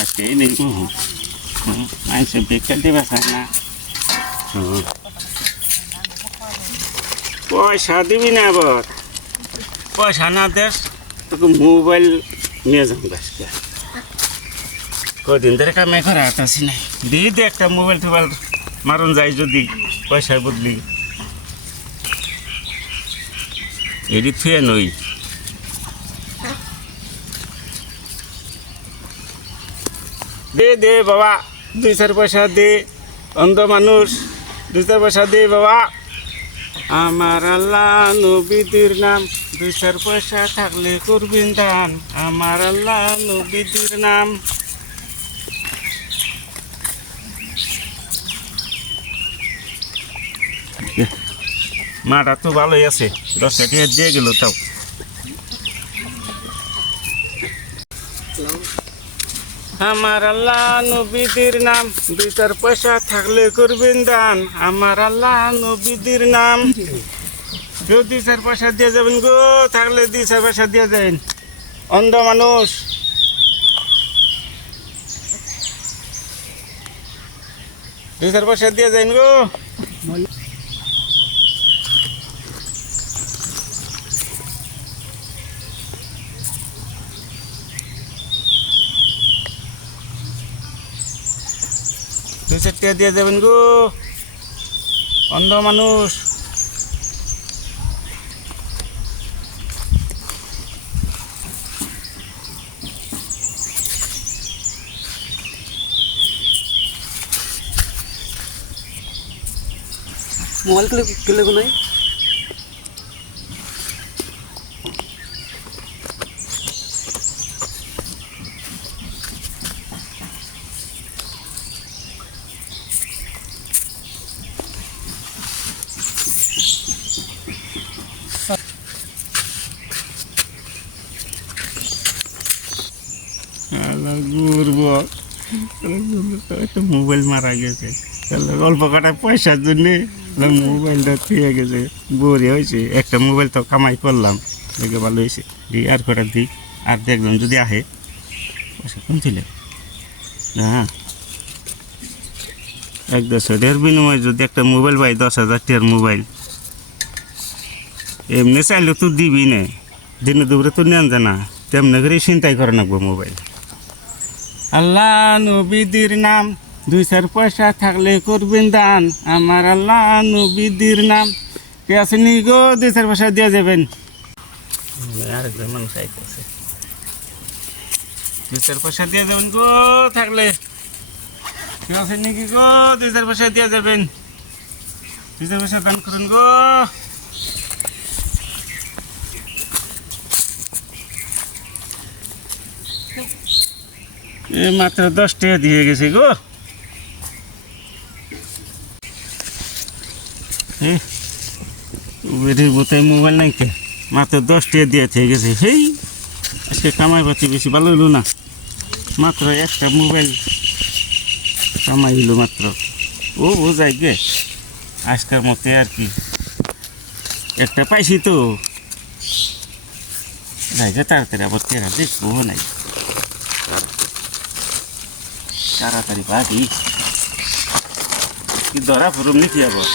আজকে নেই আইসে বেকার দিবা না পয়সা দিবি না আবার পয়সা না দেস তোকে মোবাইল নিয়ে যাবো আজকে কদিন ধরে কামে করে আসি না দিয়ে দে একটা মোবাইল টোবাইল মারুন যায় যদি পয়সার বদলি এটি থুয়ে নই দে দে বাবা 2-4 পয়সা দে অন্ধ মানুষ 2-4 পয়সা দে বাবা আমার আল্লাহ নবীদের নাম 2-4 পয়সা থাকলে করবেন দান আমার আল্লাহ নবীদের নাম মাটা তো ভালোই আছে 10 টাকা দিয়ে গেল তাও আমার আল্লাহ নবীদের নাম 2-4 পয়সা থাকলে করবেন দান আমার আল্লাহ নবীদের নাম কেউ 2-4 পয়সা দিয়ে যাবেন গো থাকলে 2-4 পয়সা দিয়ে যাবেন অন্ধ মানুষ দুই চার পয়সা দিয়ে যাবেন গো দুই চারটা দিয়ে যাবেন গো অন্ধ মানুষ मोबाइल के लिए नहीं একটা মোবাইল মারা গেছে অল্প কটা পয়সার জন্যে মোবাইলটা থুয়ে গেছে বোরি হয়েছে একটা মোবাইল তো কামাই করলাম দেখে ভালো হয়েছে দিই আর কটা দিই আর দেখলাম যদি আহে পয়সা কম ছিল হ্যাঁ 1-2 টাকার বিনিময়ে যদি একটা মোবাইল পাই 10,000 টাকার মোবাইল এমনি চাইলে তো দিবি না দিনে দুপুরে তো নেন জানা তেমনি করে চিন্তাই করে রাখবো মোবাইল আল্লাহ নবীদের নাম 2-4 পয়সা থাকলে করবেন দান আমার আল্লাহ নবীদের নাম কে আসেনি গো 2-4 পয়সা দিয়ে যাবেন আরেকজন মানুষ আইতেছে 2-4 পয়সা দিয়ে যাবেন গো থাকলে কে আসেনি কি গো 2-4 পয়সা দিয়ে যাবেন 2-4 পয়সা দান করুন গো মাত্র 10 টাকা দিয়ে গেছে গো বোতাই মোবাইল নাই কে মাত্র 10 টাকা দিয়ে থেকে গেছে সেই আজকে কামাই পাচ্ছি বেশি ভালো হইল না মাত্র একটা মোবাইল কামাই হইল মাত্র ও বোঝাই গে আজকের মতে আর কি একটা পাইছি তো যাইগে তাড়াতাড়ি আবার তেরা দেখবো নাই তাড়াতাড়ি বাড়ি কি ধরা ফুরুম নাকি আবার